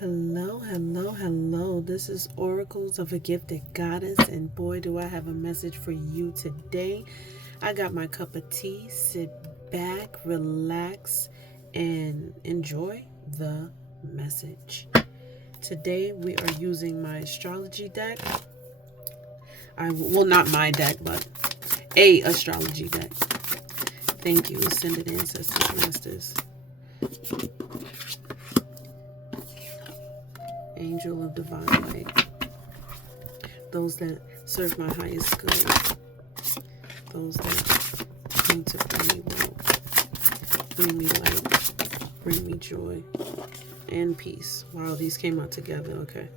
Hello, hello, hello. This is Oracles of a Gifted Goddess, and boy, do I have a message for you today. I got my cup of tea. Sit back, relax, and enjoy the message. Today, we are using my astrology deck. Well, not my deck, but a astrology deck. Thank you, Ascended Ancestors, Masters. Angel of Divine Light. Those that serve my highest good. Those that come to bring me wealth, bring me light, bring me joy, and peace. Wow, these came out together. Okay.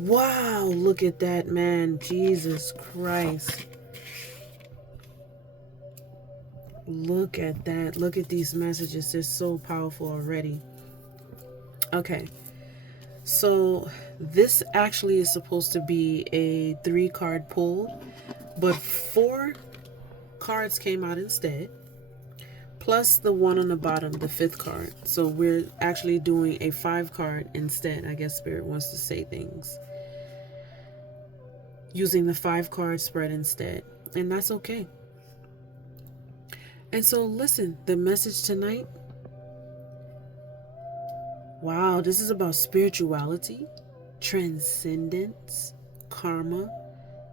Wow, look at that, man. Jesus Christ. Look at that. Look at these messages. They're so powerful already. Okay. So this actually is supposed to be a 3-card pull, but 4 cards came out instead, plus the one on the bottom, the 5th card. So we're actually doing a 5-card instead. I guess Spirit wants to say things using the 5-card spread instead, and that's okay. And so listen, the message tonight, wow, this is about spirituality, transcendence, karma,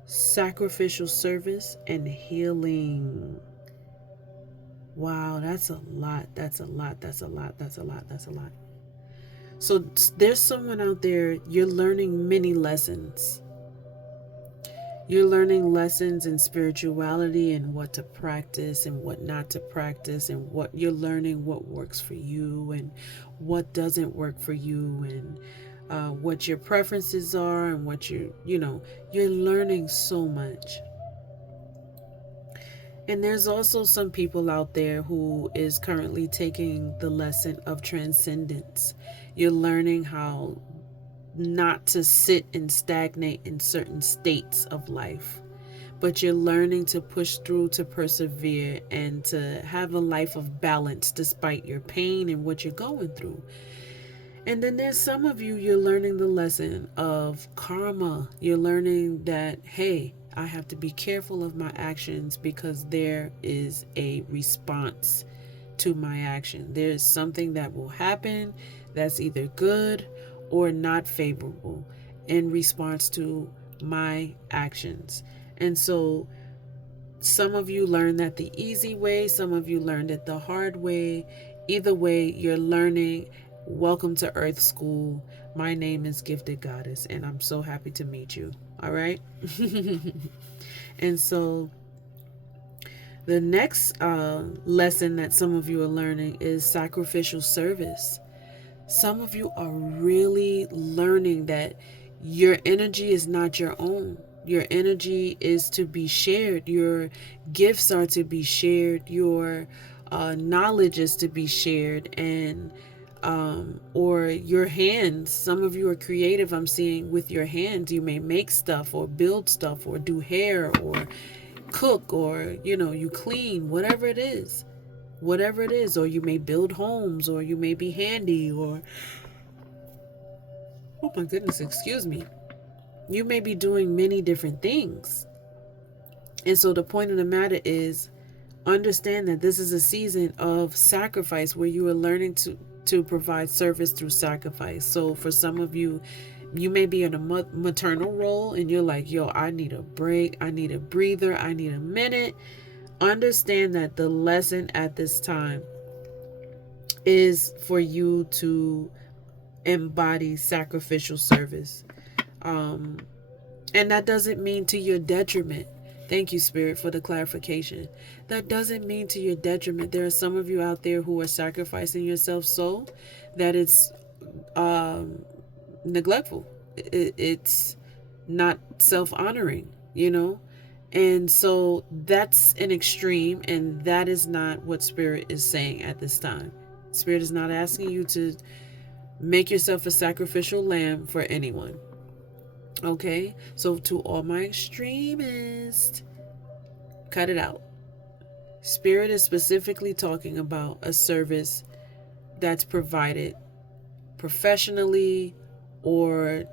sacrificial service, and healing. Wow, that's a lot. That's a lot. That's a lot. That's a lot. That's a lot. So there's someone out there, you're learning many lessons. You're learning lessons in spirituality and what to practice and what not to practice, and what you're learning what works for you and what doesn't work for you, and what your preferences are, and what you're learning so much. And there's also some people out there who is currently taking the lesson of transcendence. You're learning how not to sit and stagnate in certain states of life, but you're learning to push through, to persevere, and to have a life of balance despite your pain and what you're going through. And then there's some of you, you're learning the lesson of karma. You're learning that, hey, I have to be careful of my actions because there is a response to my action. There's something that will happen that's either good or not favorable in response to my actions. And so some of you learned that the easy way, some of you learned it the hard way. Either way, you're learning. Welcome to Earth School. My name is Gifted Goddess, and I'm so happy to meet you. All right? And so the next lesson that some of you are learning is sacrificial service. Some of you are really learning that your energy is not your own. Your energy is to be shared. Your gifts are to be shared. Your knowledge is to be shared. And or your hands. Some of you are creative, I'm seeing, with your hands. You may make stuff or build stuff or do hair or cook, or you clean, whatever it is. Or you may build homes, or you may be handy, or oh my goodness, excuse me, you may be doing many different things. And so the point of the matter is, understand that this is a season of sacrifice where you are learning to provide service through sacrifice. So for some of you, you may be in a maternal role and you're like, yo, I need a break, I need a breather, I need a minute. Understand that the lesson at this time is for you to embody sacrificial service. And that doesn't mean to your detriment. Thank you, Spirit, for the clarification. That doesn't mean to your detriment. There are some of you out there who are sacrificing yourself so that it's neglectful. It's not self-honoring, And so that's an extreme, and that is not what Spirit is saying at this time. Spirit is not asking you to make yourself a sacrificial lamb for anyone. Okay? So to all my extremists, cut it out. Spirit is specifically talking about a service that's provided professionally or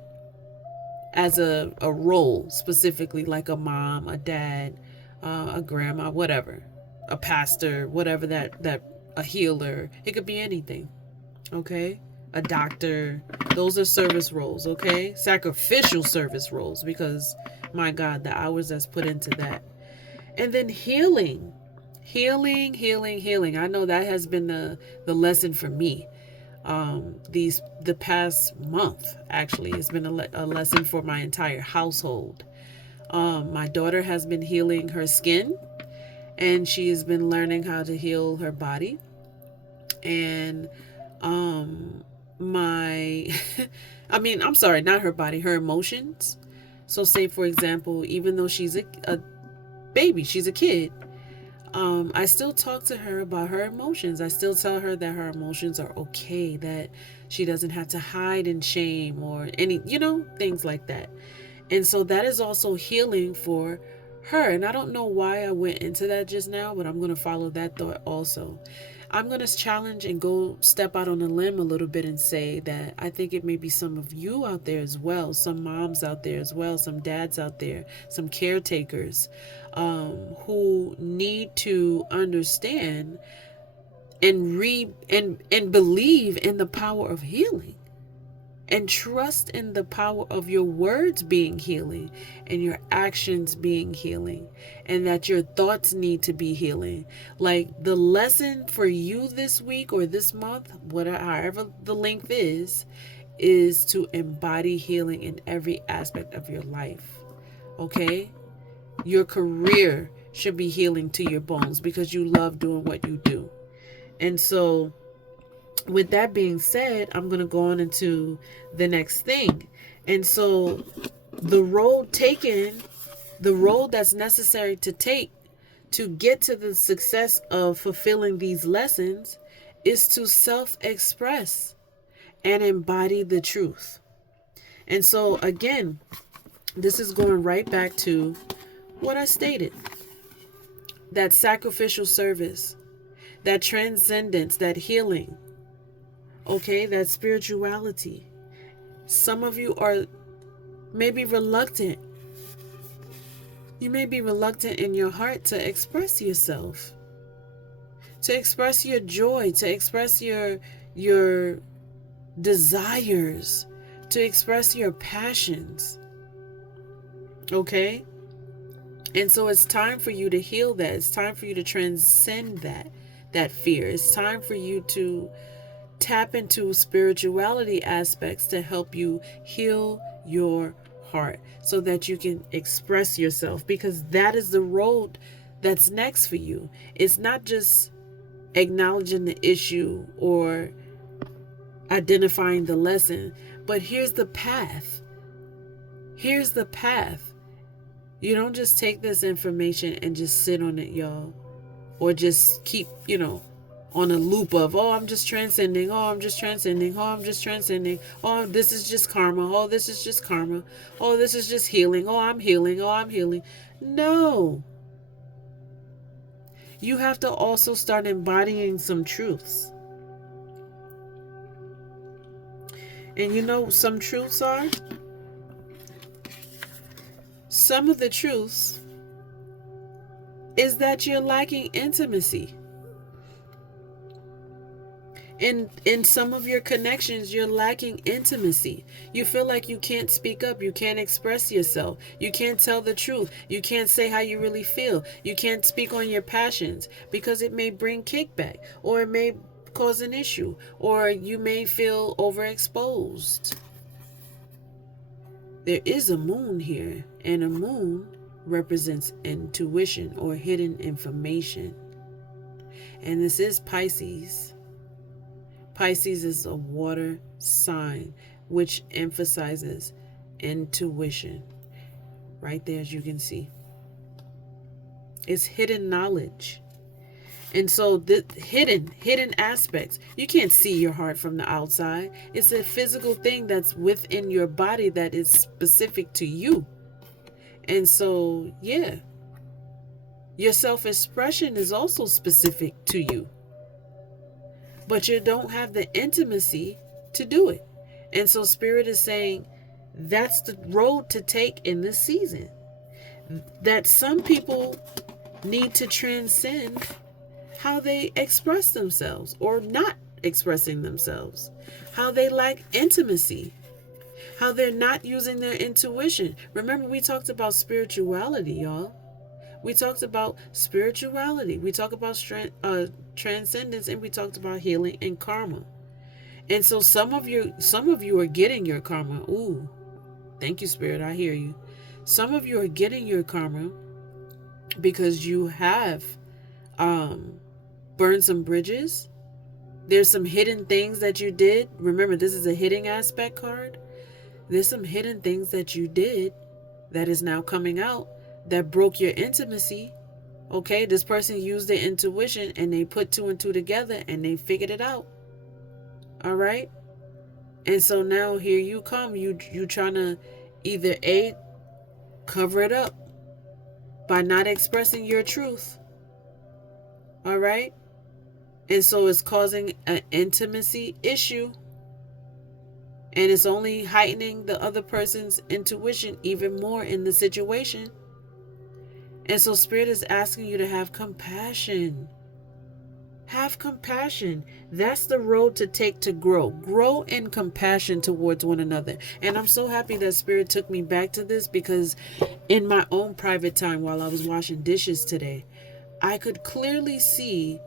as a role, specifically like a mom, a dad, a grandma, whatever, a pastor, whatever that a healer. It could be anything. Okay, a doctor. Those are service roles. Okay, sacrificial service roles, because my God, the hours that's put into that. And then healing. Healing. I know that has been the lesson for me. The past month, actually, it's been a lesson for my entire household. My daughter has been healing her skin, and she has been learning how to heal her body. And my I'm sorry, not her body, her emotions. So say, for example, even though she's a baby, she's a kid, I still talk to her about her emotions. I still tell her that her emotions are okay, that she doesn't have to hide in shame or any, things like that. And so that is also healing for her. And I don't know why I went into that just now, but I'm going to follow that thought also. I'm going to challenge and go step out on a limb a little bit and say that I think it may be some of you out there as well, some moms out there as well, some dads out there, some caretakers, who need to understand and and believe in the power of healing, and trust in the power of your words being healing and your actions being healing, and that your thoughts need to be healing. Like, the lesson for you this week or this month, however the length is to embody healing in every aspect of your life. Okay? Your career should be healing to your bones because you love doing what you do. And so, with that being said, I'm going to go on into the next thing. And so, the road that's necessary to take to get to the success of fulfilling these lessons is to self-express and embody the truth. And so, again, this is going right back to what I stated. That sacrificial service, that transcendence, that healing, okay, that spirituality. Some of you are maybe reluctant. You may be reluctant in your heart to express yourself, to express your joy, to express your desires, to express your passions. Okay? And so it's time for you to heal that. It's time for you to transcend that fear. It's time for you to tap into spirituality aspects to help you heal your heart so that you can express yourself, because that is the road that's next for you. It's not just acknowledging the issue or identifying the lesson, but here's the path. Here's the path. You don't just take this information and just sit on it, y'all, or just keep, on a loop of, oh, I'm just transcending, oh, I'm just transcending, oh, I'm just transcending, oh, this is just karma, oh, this is just karma, oh, this is just healing, oh, I'm healing, oh, I'm healing. No. You have to also start embodying some truths. And some truths are? Some of the truths is that you're lacking intimacy. In some of your connections, you're lacking intimacy. You feel like you can't speak up. You can't express yourself. You can't tell the truth. You can't say how you really feel. You can't speak on your passions because it may bring kickback, or it may cause an issue, or you may feel overexposed. There is a moon here, and a moon represents intuition or hidden information. And this is Pisces. Pisces is a water sign, which emphasizes intuition. Right there, as you can see. It's hidden knowledge. And so the hidden aspects, you can't see your heart from the outside. It's a physical thing that's within your body that is specific to you. And so, yeah, your self-expression is also specific to you. But you don't have the intimacy to do it. And so Spirit is saying that's the road to take in this season. That some people need to transcend how they express themselves or not expressing themselves, how they lack intimacy, how they're not using their intuition. Remember, we talked about spirituality, y'all. We talked about spirituality. We talked about transcendence, and we talked about healing and karma. And so some of you are getting your karma. Ooh, thank you, Spirit. I hear you. Some of you are getting your karma because you have burned some bridges. There's some hidden things that you did. Remember, this is a hidden aspect card. There's some hidden things that you did that is now coming out that broke your intimacy. Okay, this person used their intuition and they put two and two together and they figured it out. All right. And so now here you come. You trying to either A, cover it up by not expressing your truth. All right. And so it's causing an intimacy issue. And it's only heightening the other person's intuition even more in the situation. And so Spirit is asking you to have compassion. Have compassion. That's the road to take to grow. Grow in compassion towards one another. And I'm so happy that Spirit took me back to this, because in my own private time while I was washing dishes today, I could clearly see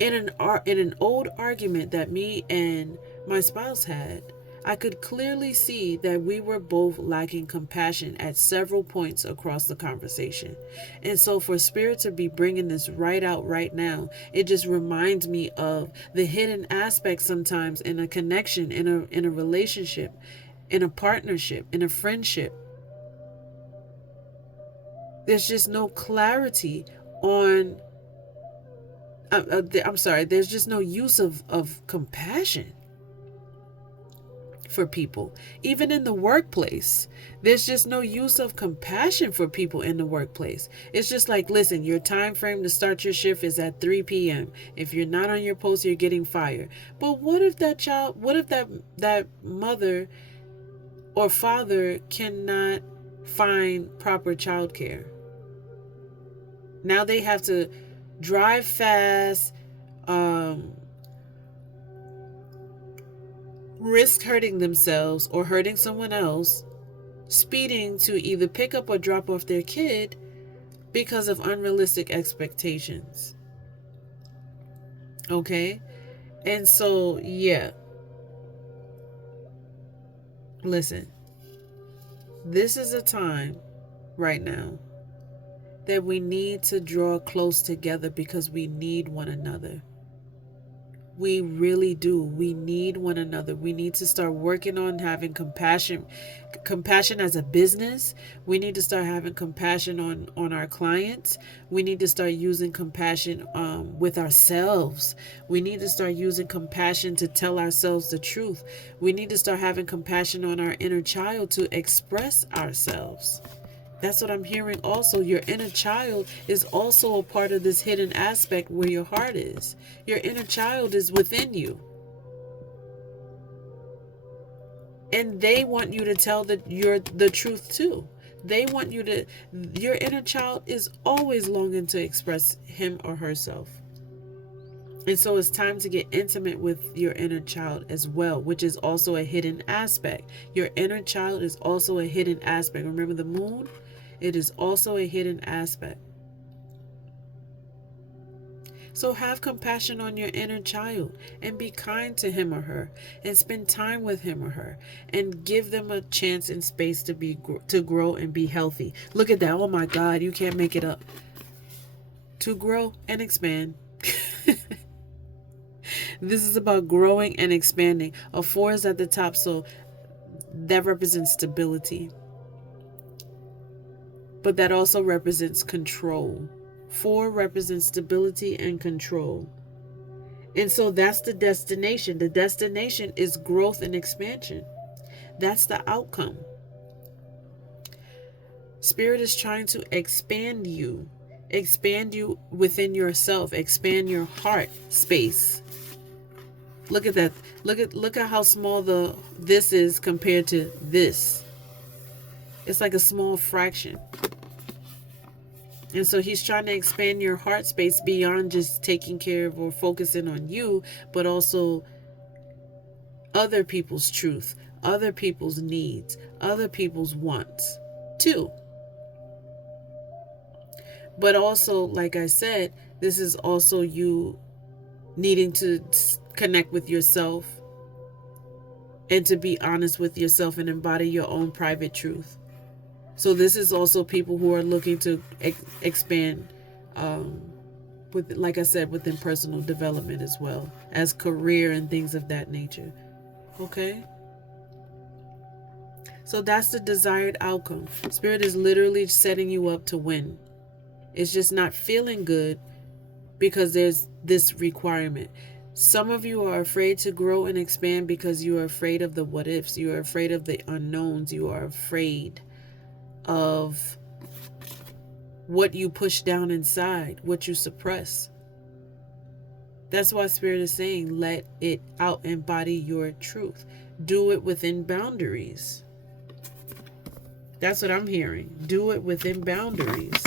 in an old argument that me and my spouse had, I could clearly see that we were both lacking compassion at several points across the conversation. And so for Spirit to be bringing this right out right now, it just reminds me of the hidden aspects sometimes in a connection, in a relationship, in a partnership, in a friendship. There's just no clarity on there's just no use of compassion for people. Even in the workplace, there's just no use of compassion for people in the workplace. It's just like, listen, your time frame to start your shift is at 3 p.m. If you're not on your post, you're getting fired. But what if that mother or father cannot find proper childcare? Now they have to drive fast, risk hurting themselves or hurting someone else, speeding to either pick up or drop off their kid because of unrealistic expectations. Okay? And so, yeah. Listen, this is a time right now that we need to draw close together, because we need one another. We really do. We need one another. We need to start working on having compassion as a business. We need to start having compassion on our clients. We need to start using compassion with ourselves. We need to start using compassion to tell ourselves the truth. We need to start having compassion on our inner child to express ourselves. That's what I'm hearing also. Your inner child is also a part of this hidden aspect where your heart is. Your inner child is within you. And they want you to tell the truth too. They want you to, your inner child is always longing to express him or herself. And so it's time to get intimate with your inner child as well, which is also a hidden aspect. Your inner child is also a hidden aspect. Remember the moon? It is also a hidden aspect. So have compassion on your inner child and be kind to him or her and spend time with him or her and give them a chance and space to grow and be healthy. Look at that. Oh my God, you can't make it up. To grow and expand. This is about growing and expanding. A 4 is at the top, so that represents stability. But that also represents control. 4 represents stability and control. And so that's the destination. The destination is growth and expansion. That's the outcome. Spirit is trying to expand you within yourself, expand your heart space. Look at that. Look at how small this is compared to this. It's like a small fraction. And so he's trying to expand your heart space beyond just taking care of or focusing on you, but also other people's truth, other people's needs, other people's wants too. But also, like I said, this is also you needing to connect with yourself and to be honest with yourself and embody your own private truth. So this is also people who are looking to expand, with, like I said, within personal development as well as career and things of that nature. Okay? So that's the desired outcome. Spirit is literally setting you up to win. It's just not feeling good because there's this requirement. Some of you are afraid to grow and expand because you are afraid of the what ifs. You are afraid of the unknowns. You are afraid of what you push down inside, what you suppress. That's why Spirit is saying, let it out, embody your truth. Do it within boundaries. That's what I'm hearing. Do it within boundaries.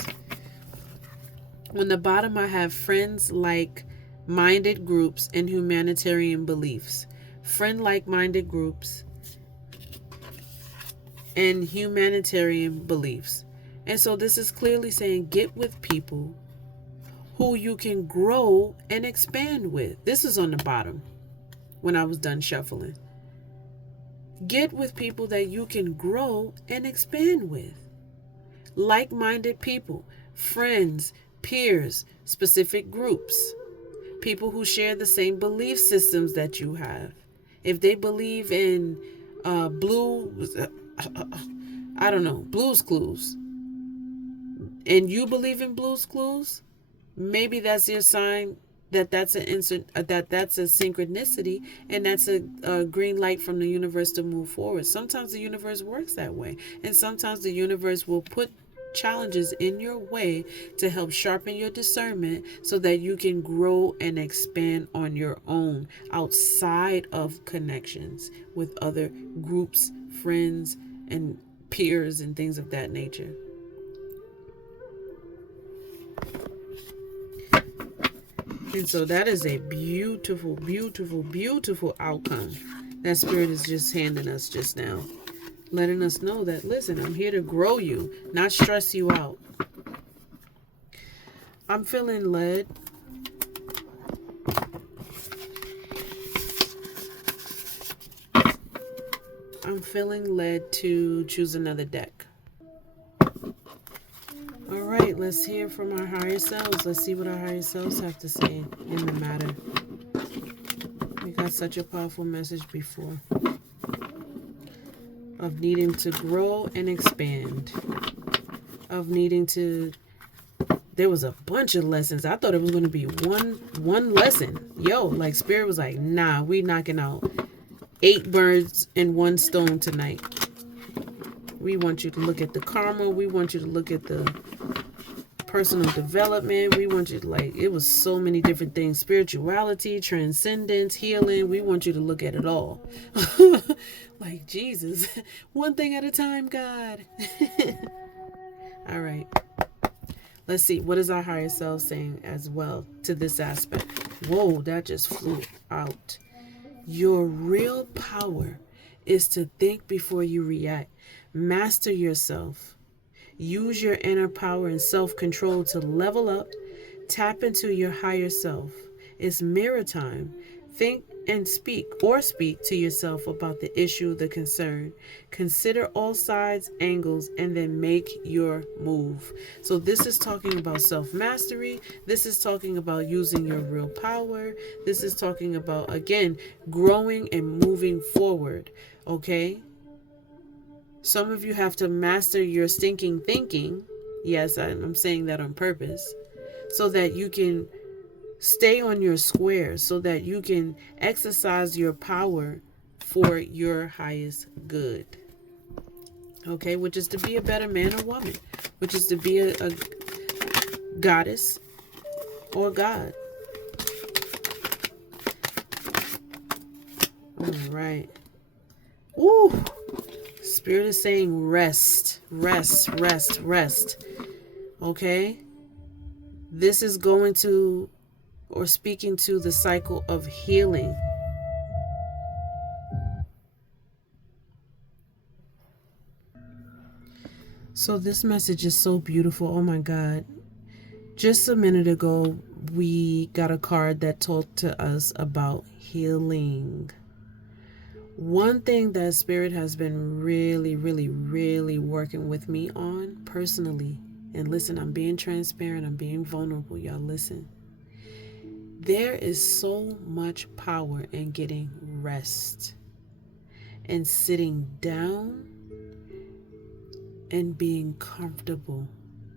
On the bottom, I have friends, like-minded groups, and humanitarian beliefs. Friend like-minded groups and humanitarian beliefs. And so this is clearly saying, get with people who you can grow and expand with. This is on the bottom when I was done shuffling. Get with people that you can grow and expand with. Like-minded people, friends, peers, specific groups, people who share the same belief systems that you have. If they believe in Blue's Clues, and you believe in Blue's Clues, maybe that's your sign that's a synchronicity, and that's a green light from the universe to move forward. Sometimes the universe works that way, and sometimes the universe will put challenges in your way to help sharpen your discernment so that you can grow and expand on your own outside of connections with other groups, friends, and peers and things of that nature. And so that is a beautiful, beautiful, beautiful outcome that Spirit is just handing us just now. Letting us know that, listen, I'm here to grow you, not stress you out. I'm feeling led to choose another deck. All right, let's hear from our higher selves. Let's see what our higher selves have to say in the matter. We got such a powerful message before of needing to grow and expand, of needing to, there was a bunch of lessons. I thought it was going to be one lesson. Like Spirit was like, nah, we knocking out 8 birds in 1 stone tonight. We want you to look at the karma. We want you to look at the personal development. We want you to, it was so many different things. Spirituality, transcendence, healing. We want you to look at it all. Like, Jesus, one thing at a time, God. All right. Let's see. What is our higher self saying as well to this aspect? Whoa, that just flew out. Your real power is to think before you react. Master yourself. Use your inner power and self-control to level up. Tap into your higher self. It's mirror time. Think and speak to yourself about the issue, the concern. Consider all sides, angles, and then make your move. So this is talking about self-mastery. This is talking about using your real power. This is talking about, again, growing and moving forward. Okay? Some of you have to master your stinking thinking. Yes, I'm saying that on purpose. So that you can stay on your square, so that you can exercise your power for your highest good. Okay, which is to be a better man or woman, which is to be a goddess or God. All right. Ooh. Spirit is saying rest, rest, rest, rest. Okay? This is going to, or speaking to, the cycle of healing. So this message is so beautiful. Oh my God. Just a minute ago, we got a card that talked to us about healing. One thing that Spirit has been really, really, really working with me on personally, and listen, I'm being transparent, I'm being vulnerable, y'all listen. There is so much power in getting rest and sitting down and being comfortable,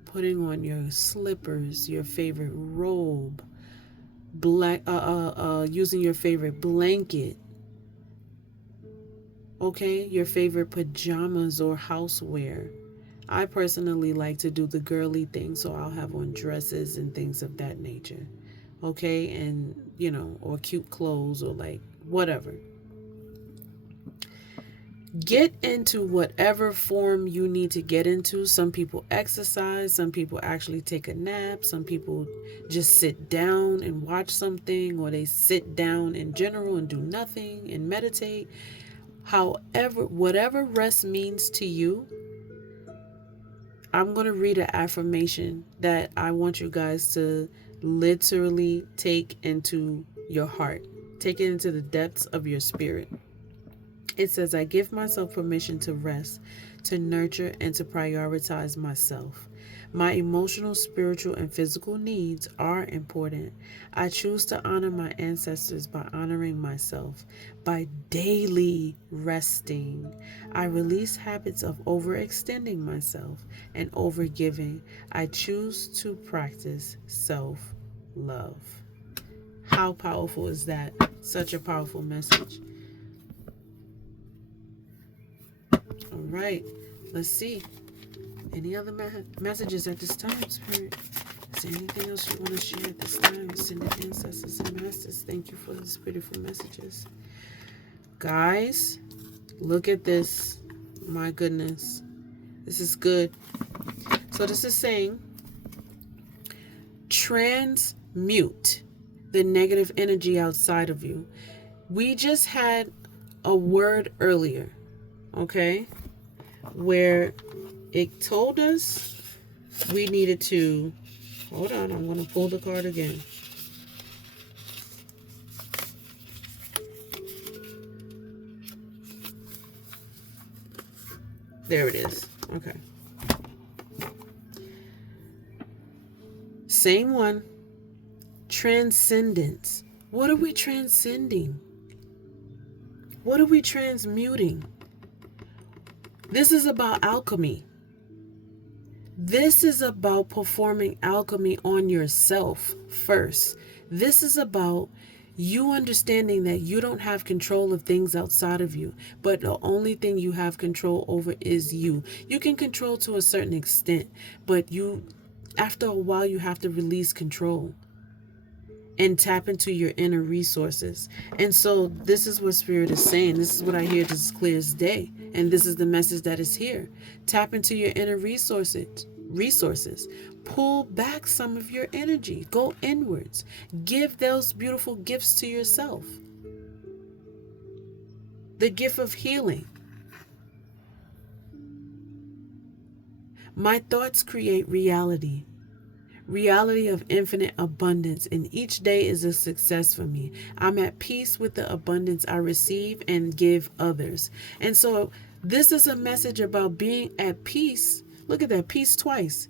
putting on your slippers, your favorite robe, using your favorite blanket, okay, your favorite pajamas or housewear. I personally like to do the girly thing, so I'll have on dresses and things of that nature, okay, and or cute clothes or like whatever. Get into whatever form you need to get into. Some people exercise, some people actually take a nap, some people just sit down and watch something, or they sit down in general and do nothing and meditate. However, whatever rest means to you, I'm going to read an affirmation that I want you guys to literally take into your heart. Take it into the depths of your spirit. It says, I give myself permission to rest, to nurture, and to prioritize myself. My emotional, spiritual, and physical needs are important. I choose to honor my ancestors by honoring myself, by daily resting. I release habits of overextending myself and overgiving. I choose to practice self-love. How powerful is that? Such a powerful message. All right, let's see. Any other messages at this time, Spirit? Is there anything else you want to share at this time? Ascended ancestors and masters, thank you for these beautiful messages. Guys, look at this. My goodness. This is good. So this is saying, transmute the negative energy outside of you. We just had a word earlier, okay, where it told us we needed to, hold on, I'm going to pull the card again. There it is. Okay. Same one. Transcendence. What are we transcending? What are we transmuting? This is about alchemy. This is about performing alchemy on yourself first. This is about you understanding that you don't have control of things outside of you, but the only thing you have control over is you. You can control to a certain extent, but after a while, you have to release control and tap into your inner resources. And so this is what Spirit is saying. This is what I hear just as clear as day. And this is the message that is here. Tap into your inner resources. Pull back some of your energy. Go inwards. Give those beautiful gifts to yourself. The gift of healing. My thoughts create reality. Reality of infinite abundance, and each day is a success for me. I'm at peace with the abundance I receive and give others. And so this is a message about being at peace. Look at that, peace twice.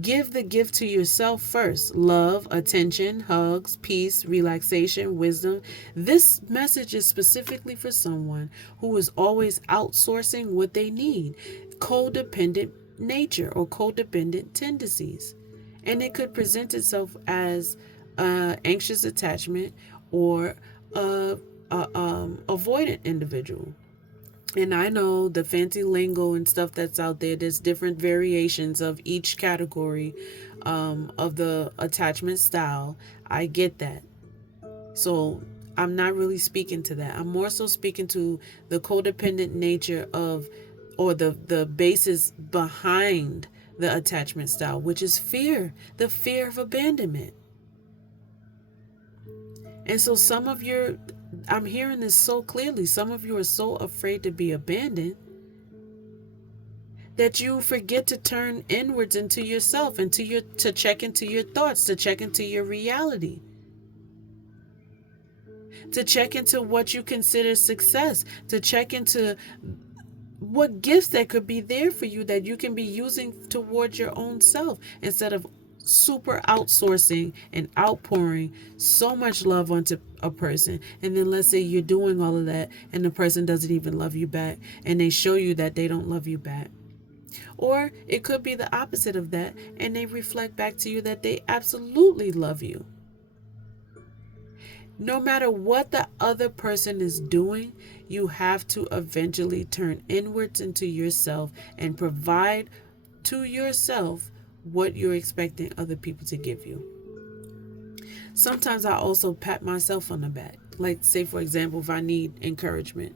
Give the gift to yourself first. Love, attention, hugs, peace, relaxation, wisdom. This message is specifically for someone who is always outsourcing what they need. Codependent nature or codependent tendencies. And it could present itself as anxious attachment or avoidant individual. And I know the fancy lingo and stuff that's out there, there's different variations of each category of the attachment style. I get that. So I'm not really speaking to that. I'm more so speaking to the codependent nature of, or the basis behind the attachment style, which is fear, the fear of abandonment. And so I'm hearing this so clearly, some of you are so afraid to be abandoned that you forget to turn inwards into yourself, to check into your thoughts, to check into your reality, to check into what you consider success, to check into what gifts that could be there for you that you can be using towards your own self, instead of super outsourcing and outpouring so much love onto a person. And then let's say you're doing all of that and the person doesn't even love you back, and they show you that they don't love you back. Or it could be the opposite of that, and they reflect back to you that they absolutely love you. No matter what the other person is doing, you have to eventually turn inwards into yourself and provide to yourself what you're expecting other people to give you. Sometimes I also pat myself on the back. Like, say, for example, if I need encouragement,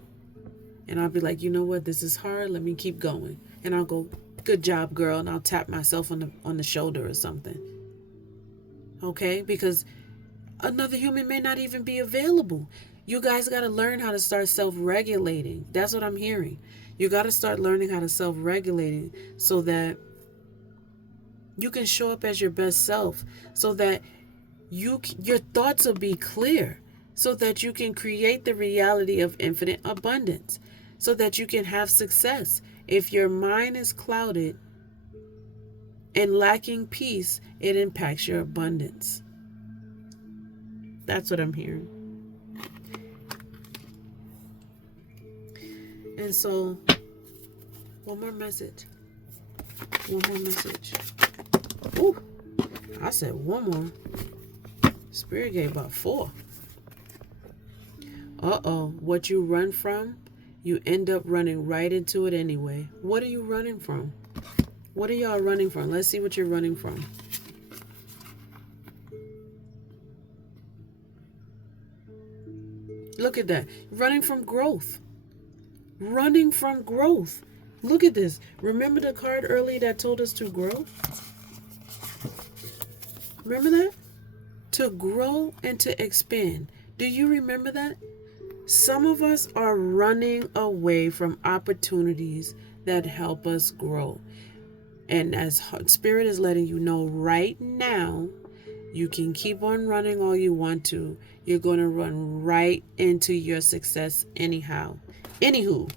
and I'll be like, you know what, this is hard, let me keep going. And I'll go, good job, girl, and I'll tap myself on the shoulder or something. Okay? Because another human may not even be available. You guys got to learn how to start self-regulating. That's what I'm hearing. You got to start learning how to self-regulating so that you can show up as your best self, so that your thoughts will be clear, so that you can create the reality of infinite abundance, so that you can have success. If your mind is clouded and lacking peace, it impacts your abundance. That's what I'm hearing. And so, one more message. Ooh, I said one more. Spirit gave about 4. What you run from, you end up running right into it anyway. What are you running from? What are y'all running from? Let's see what you're running from. Look at that. Running from growth. Running from growth. Look at this. Remember the card earlier that told us to grow? Remember that? To grow and to expand. Do you remember that? Some of us are running away from opportunities that help us grow. And as Spirit is letting you know right now, you can keep on running all you want to. You're going to run right into your success anyhow. Anywho,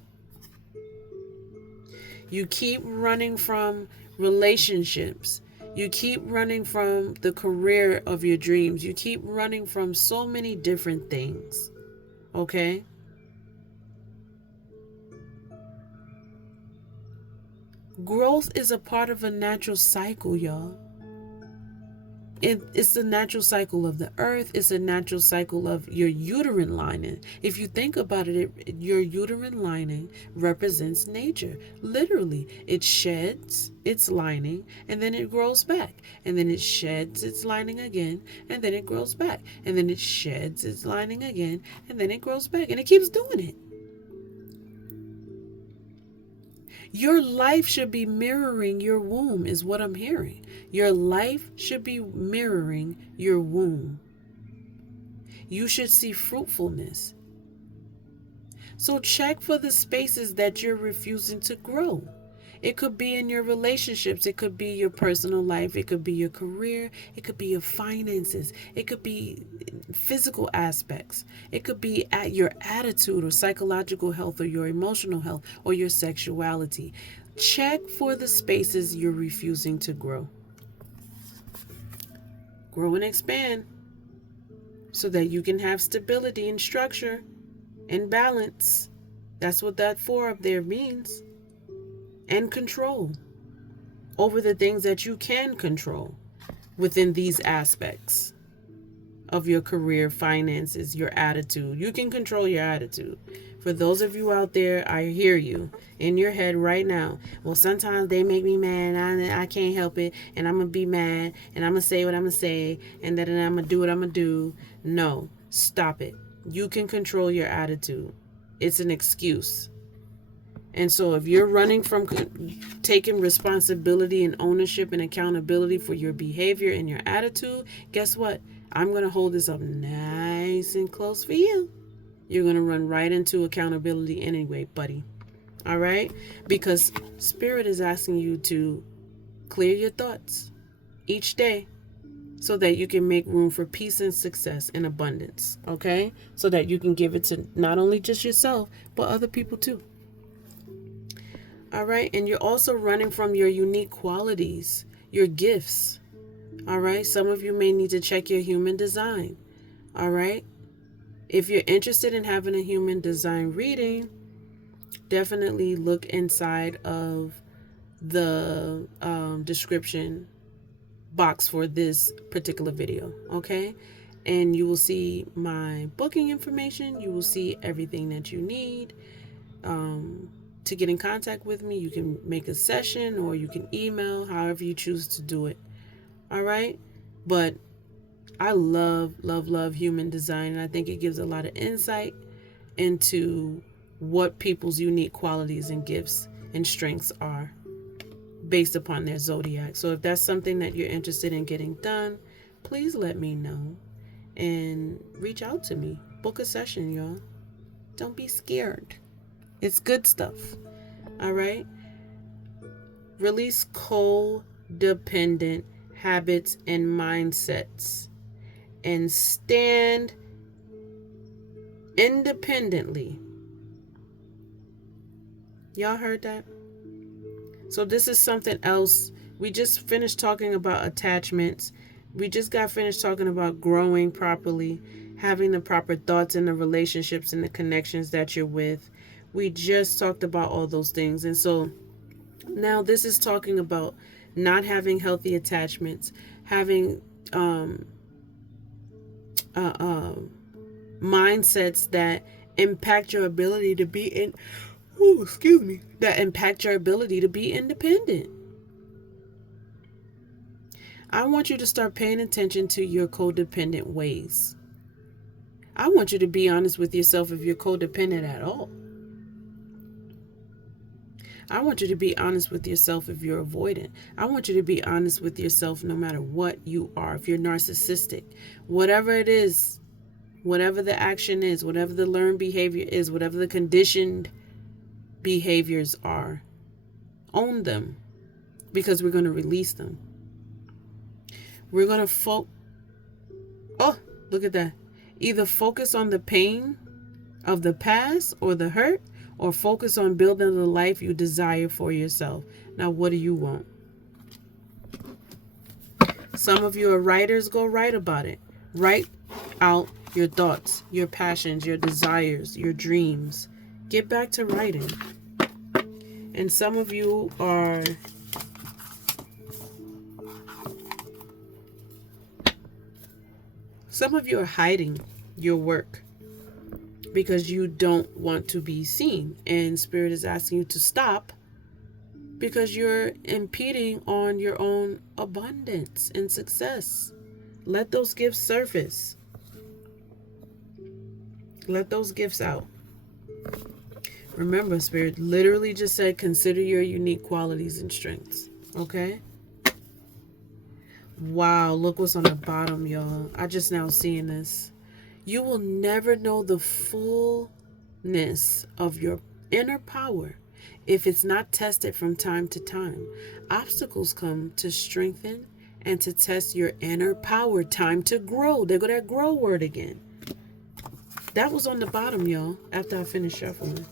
you keep running from relationships. You keep running from the career of your dreams. You keep running from so many different things. Okay? Growth is a part of a natural cycle, y'all. It's the natural cycle of the earth. It's a natural cycle of your uterine lining. If you think about it, your uterine lining represents nature. Literally, it sheds its lining and then it grows back. And then it sheds its lining again and then it grows back. And then it sheds its lining again and then it grows back. And it keeps doing it. Your life should be mirroring your womb, is what I'm hearing. Your life should be mirroring your womb. You should see fruitfulness. So check for the spaces that you're refusing to grow. It could be in your relationships. It could be your personal life. It could be your career. It could be your finances. It could be physical aspects. It could be at your attitude or psychological health or your emotional health or your sexuality. Check for the spaces you're refusing to grow. Grow and expand so that you can have stability and structure and balance. That's what that 4 up there means. And control over the things that you can control within these aspects of your career, finances, your attitude. You can control your attitude. For those of you out there, I hear you in your head right now. Well, sometimes they make me mad and I can't help it, and I'm going to be mad and I'm going to say what I'm going to say, and then I'm going to do what I'm going to do. No, stop it. You can control your attitude. It's an excuse. And so if you're running from taking responsibility and ownership and accountability for your behavior and your attitude, guess what? I'm going to hold this up nice and close for you. You're going to run right into accountability anyway, buddy. All right? Because Spirit is asking you to clear your thoughts each day so that you can make room for peace and success and abundance. Okay? So that you can give it to not only just yourself, but other people too. All right? And you're also running from your unique qualities, your gifts. All right? Some of you may need to check your human design. All right? If you're interested in having a human design reading, definitely look inside of the description box for this particular video, okay? And you will see my booking information. You will see everything that you need to get in contact with me. You can make a session or you can email, however you choose to do it. All right? But I love human design, and I think it gives a lot of insight into what people's unique qualities and gifts and strengths are based upon their zodiac. So if that's something that you're interested in getting done, please let me know and reach out to me. Book a session, y'all. Don't be scared. It's good stuff. All right? Release codependent habits and mindsets and stand independently. Y'all heard that? So this is something else. We just finished talking about attachments. We just got finished talking about growing properly, having the proper thoughts in the relationships and the connections that you're with. We just talked about all those things. And so now this is talking about not having healthy attachments, having mindsets that impact your ability to be that impact your ability to be independent. I want you to start paying attention to your codependent ways. I want you to be honest with yourself if you're codependent at all. I want you to be honest with yourself if you're avoidant. I want you to be honest with yourself no matter what you are. If you're narcissistic, whatever it is, whatever the action is, whatever the learned behavior is, whatever the conditioned behaviors are, own them, because we're going to release them. We're going to look at that. Either focus on the pain of the past or the hurt, or focus on building the life you desire for yourself. Now, what do you want? Some of you are writers. Go write about it. Write out your thoughts, your passions, your desires, your dreams. Get back to writing. And some of you are hiding your work because you don't want to be seen. And Spirit is asking you to stop because you're impeding on your own abundance and success. Let those gifts surface. Let those gifts out. Remember, Spirit literally just said, consider your unique qualities and strengths. Okay? Wow, look what's on the bottom, y'all. I just now seeing this. You will never know the fullness of your inner power if it's not tested from time to time. Obstacles come to strengthen and to test your inner power. Time to grow. There go that grow word again. That was on the bottom, y'all, after I finished shuffling.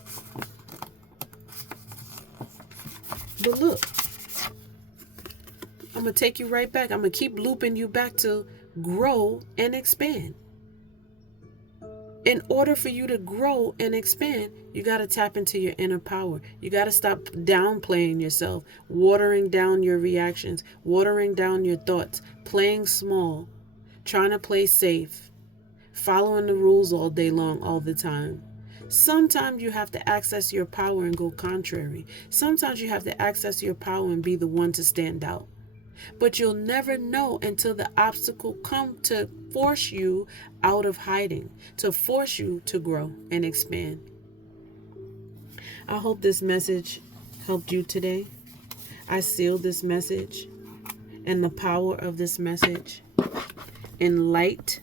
But look, I'm going to take you right back. I'm going to keep looping you back to grow and expand. In order for you to grow and expand, you got to tap into your inner power. You got to stop downplaying yourself, watering down your reactions, watering down your thoughts, playing small, trying to play safe, following the rules all day long, all the time. Sometimes you have to access your power and go contrary. Sometimes you have to access your power and be the one to stand out. But you'll never know until the obstacle come to force you out of hiding, to force you to grow and expand. I hope this message helped you today. I seal this message and the power of this message in light.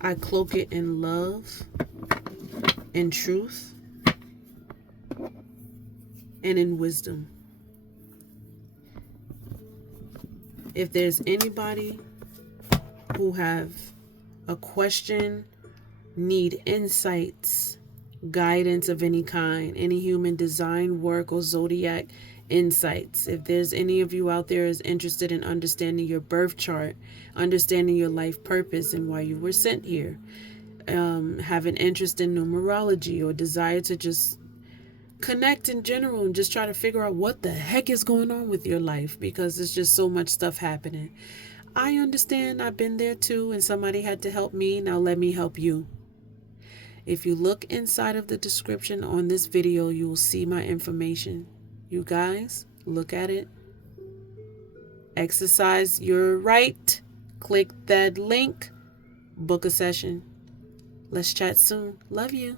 I cloak it in love, in truth, and in wisdom. If there's anybody who have a question, need insights, guidance of any kind, any human design work or zodiac insights, if there's any of you out there is interested in understanding your birth chart, understanding your life purpose and why you were sent here, have an interest in numerology or desire to just connect in general and just try to figure out what the heck is going on with your life, because there's just so much stuff happening. I understand. I've been there too, and somebody had to help me. Now let me help you. If you look inside of the description on this video, you will see my information. You guys, look at it. Exercise your right. Click that link. Book a session. Let's chat soon. Love you.